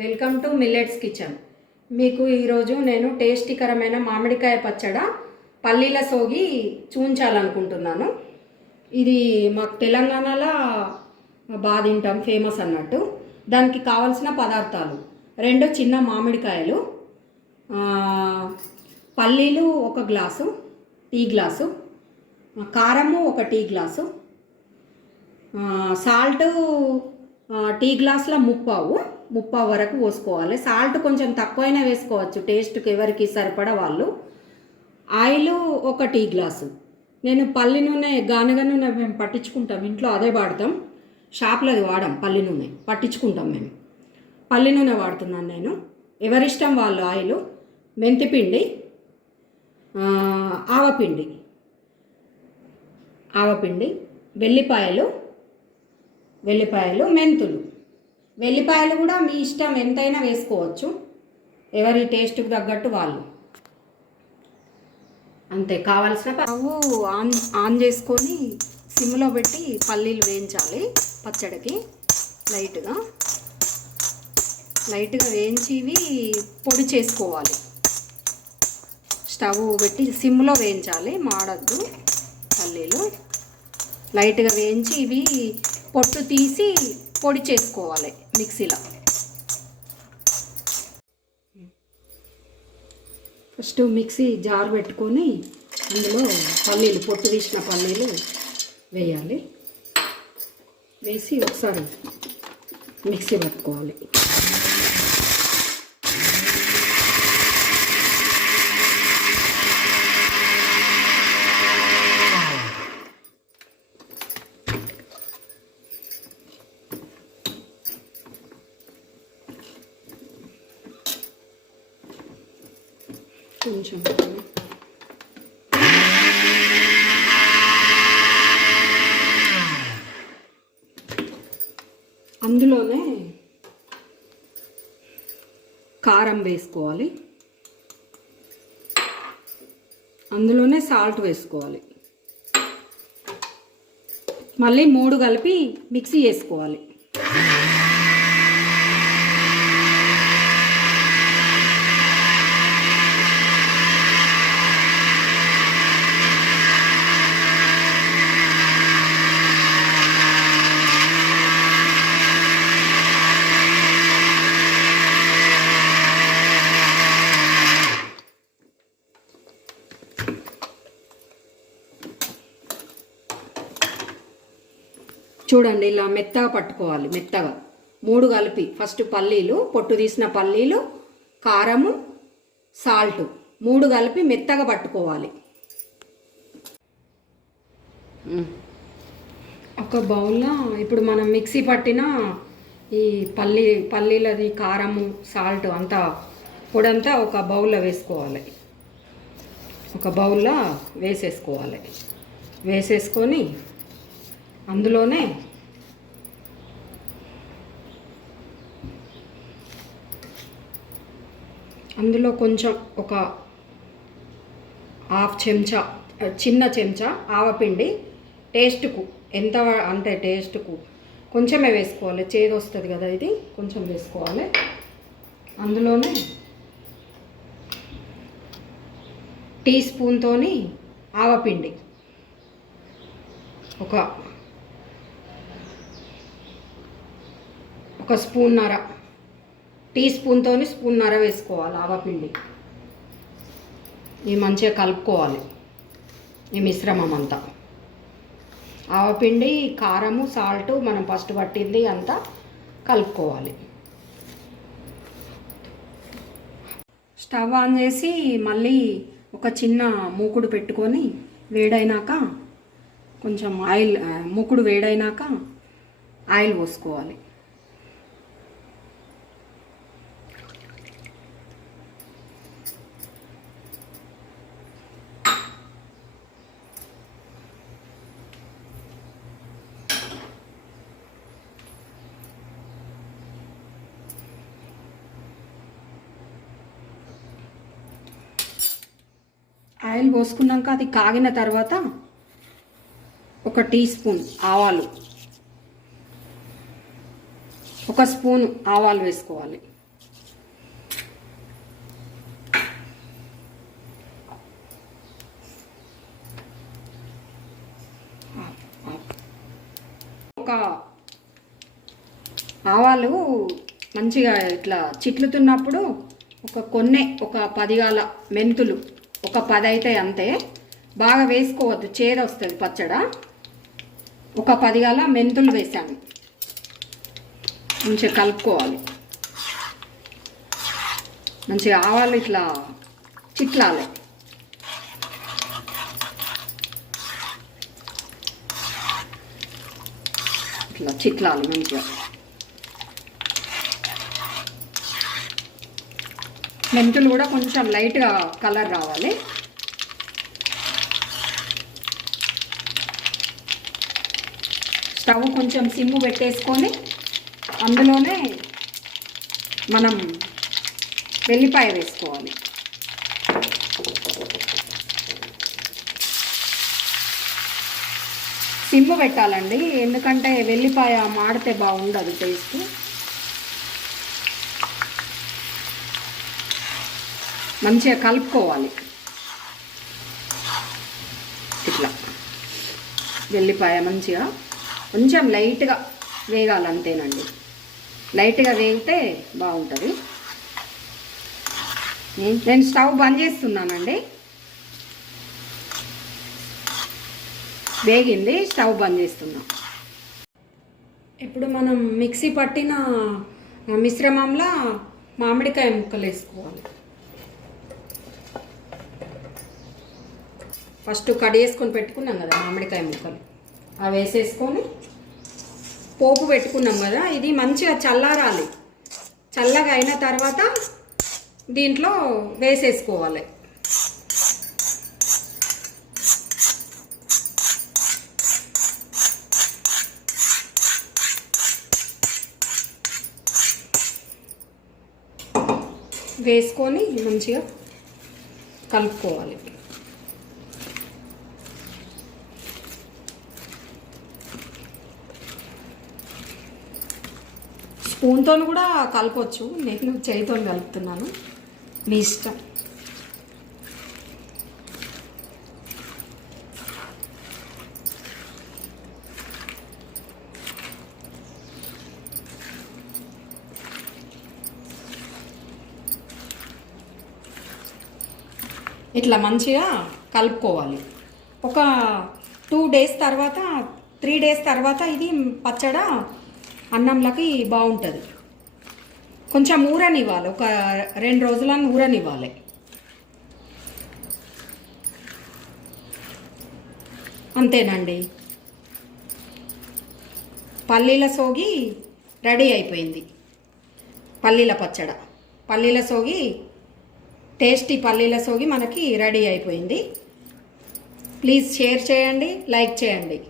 Welcome to millets kitchen. మీకు ఈరోజు నేను టేస్టీకరమైన మామిడికాయ పచ్చడ పల్లీల సోగి చూంచాలనుకుంటున్నాను. ఇది మాకు తెలంగాణలో బాగా తింటాం ఫేమస్ అన్నట్టు. దానికి కావలసిన పదార్థాలు. రెండు చిన్న మామిడికాయలు పల్లీలు ఒక గ్లాసు టీ గ్లాసు కారము ఒక టీ గ్లాసు సాల్ట్ టీ గ్లాసుల ముప్పావు ముప్పావు వరకు పోసుకోవాలి. సాల్ట్ కొంచెం తక్కువైనా వేసుకోవచ్చు. టేస్ట్కి ఎవరికి సరిపడ వాళ్ళు. ఆయిల్ ఒక టీ గ్లాసు. నేను పల్లి నూనె గానగ నూనె మేము పట్టించుకుంటాం. ఇంట్లో అదే వాడతాం. షాప్లో అది వాడాం పల్లి నూనె. పట్టించుకుంటాం మేము. పల్లి నూనె వాడుతున్నాను నేను. ఎవరిష్టం వాళ్ళు ఆయిల్? మెంతిపిండి ఆవపిండి. ఆవపిండి వెల్లిపాయలు వెల్లిపాయలు మెంతులు. వెల్లిపాయలు కూడా మీ ఇష్టం ఎంతైనా వేసుకోవచ్చు. ఎవరి టేస్ట్కి తగ్గట్టు వాళ్ళు. అంతే కావాల్సిన స్టవ్ ఆన్ ఆన్ చేసుకొని సిమ్లో పెట్టి పల్లీలు వేయించాలి పచ్చడికి లైట్గా. లైట్గా వేయించి ఇవి పొడి చేసుకోవాలి. స్టవ్ పెట్టి సిమ్లో వేయించాలి మాడద్దు పల్లీలు. లైట్గా వేయించి ఇవి పొట్టు తీసి పొడి చేసుకోవాలి మిక్సీలో. ఫస్ట్ మిక్సీ జార్ పెట్టుకొని అందులో పల్లీలు పొట్టు తీసిన పల్లీలు వేయాలి. వేసి ఒకసారి మిక్సీ పట్టుకోవాలి. కొంచెం అందులోనే కారం వేసుకోవాలి. అందులోనే సాల్ట్ వేసుకోవాలి. మళ్ళీ మూడు కలిపి మిక్సీ చేసుకోవాలి. చూడండి ఇలా మెత్తగా పట్టుకోవాలి మెత్తగా. మూడు కలిపి ఫస్ట్ పల్లీలు పొట్టు తీసిన పల్లీలు కారము సాల్ట్. మూడు కలిపి మెత్తగా పట్టుకోవాలి. ఒక బౌల్లో ఇప్పుడు మనం మిక్సీ పట్టిన ఈ పల్లి పల్లీలది కారము సాల్ట్ అంతా పొడంతా ఒక బౌల్లో వేసుకోవాలి. ఒక బౌల్లో వేసేసుకోవాలి. వేసేసుకొని అందులోనే అందులో కొంచెం ఒక హాఫ్ చెంచా చిన్న చెంచా ఆవపిండి టేస్ట్కు ఎంత అంటే టేస్ట్కు కొంచెమే వేసుకోవాలి. చేదు వస్తుంది కదా ఇది కొంచెం వేసుకోవాలి. అందులోనే టీ స్పూన్తోని ఆవపిండి. ఒక ఒక స్పూన్నర టీ స్పూన్తో స్పూన్నర వేసుకోవాలి ఆవపిండి ఇవి మంచిగా కలుపుకోవాలి ఈ మిశ్రమం అంతా. ఆవపిండి కారము సాల్ట్ మనం ఫస్ట్ పట్టింది అంతా కలుపుకోవాలి. స్టవ్ ఆన్ చేసి మళ్ళీ ఒక చిన్న మూకుడు పెట్టుకొని వేడైనాక కొంచెం ఆయిల్ మూకుడు వేడైనాక ఆయిల్ పోసుకోవాలి. ఆయిల్ పోసుకున్నాక అది కాగిన తర్వాత ఒక టీ స్పూన్ ఆవాలు. ఒక స్పూన్ ఆవాలు వేసుకోవాలి. ఒక ఆవాలు మంచిగా ఇట్లా చిట్లుతున్నప్పుడు ఒక కొన్నే ఒక పదిగాల మెంతులు ఒక పది అయితే అంతే. బాగా వేసుకోవద్దు చేదు వస్తుంది పచ్చడ. ఒక పదిగాల మెంతులు వేసాను. మంచిగా కలుపుకోవాలి. మంచిగా ఆవాలు ఇట్లా చిట్లాలి. ఇట్లా చిట్లాలి మంచిగా. మెంతులు కూడా కొంచెం లైట్గా కలర్ రావాలి. స్టవ్ కొంచెం సిమ్ము పెట్టేసుకొని అందులోనే మనం వెల్లిపాయ వేసుకోవాలి. సిమ్ము పెట్టాలండి ఎందుకంటే వెల్లిపాయ మాడితే బాగుండదు టేస్ట్. మంచిగా కలుపుకోవాలి. ఇట్లా. వెల్లిపాయ మంచిగా కొంచెం లైట్గా వేగాలి అంతేనండి లైట్గా వేగితే బాగుంటుంది. నేను- నేను స్టవ్ బంద్ చేస్తున్నానండి. వేగింది స్టవ్ బంద్ చేస్తున్నా. ఇప్పుడు మనం మిక్సీ పట్టిన మిశ్రమంలో మామిడికాయ ముక్కలు వేసుకోవాలి ఫస్ట్ కడిగేసుకొని పెట్టుకున్నాం కదా మామిడికాయ ముక్కలు. అవి వేసేసుకొని పోపు పెట్టుకున్నాం కదా ఇది మంచిగా చల్లారాలి. చల్లగా అయిన తర్వాత దీంట్లో వేసేసుకోవాలి. వేసుకొని మంచిగా కలుపుకోవాలి. స్పూన్తో కూడా కలపచ్చు. నేను చేయితో కలుపుతున్నాను. మీ ఇష్టం. ఇట్లా మంచిగా కలుపుకోవాలి. ఒక టూ డేస్ తర్వాత త్రీ డేస్ తర్వాత ఇది పచ్చడ అన్నంలోకి బాగుంటుంది. కొంచెం ఊరనివ్వాలి. ఒక రెండు రోజులను ఊరనివ్వాలి. అంతేనండి. పల్లీల సోగి రెడీ అయిపోయింది. పల్లీల పచ్చడ. పల్లీల సోగి టేస్టీ పల్లీల సోగి మనకి రెడీ అయిపోయింది. ప్లీజ్ షేర్ చేయండి లైక్ చేయండి.